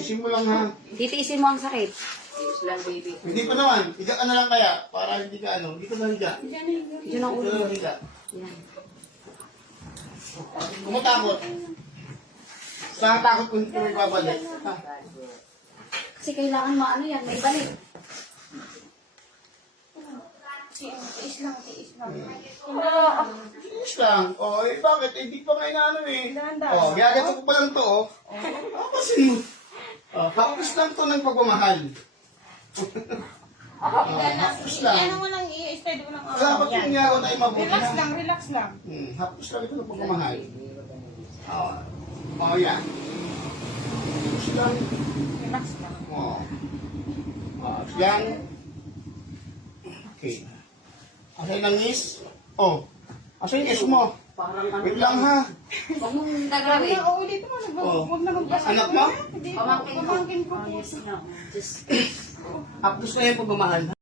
Isin mo lang ha. Titiisin mo ang sakit. Yes lang, baby. Hindi pa naman. Higa ka na lang kaya. Para hindi ka ano. Hindi ka na higa. Diyan ang Hindi ulo. ka na higa. Yan. Kumatakot. Saan takot kung hindi ka may babalik? Ha? Kasi kailangan maano yan, may balik. Tiis lang, tiis lang. Tiis lang. O, eh bakit? Eh, di pa nga inaano eh. Dahan-dahan. O, gagato ko pa lang to, o. Kasi mo. Hapos lang to ng pagmamahal. Hapos lang. Ano mo lang, i-steady mo lang. Dapat Yan. yung ginagawa tayo mabuti Relax na. lang, relax lang. Hapos lang ito ng pagmamahal. O, yan. Hapos lang. Relax lang. O. Hapos lang. Okay. Asan yung langis? O. Asan yung kiss mo? Parang ano Wait lang ha. Huwag mong Sabi gagawin. na, ulit mo, huwag na magpasa. Anak mo? Hindi, Pamangkin ko. pamangkin ko. Yes, no. Just Hapos na yung pagmamahal.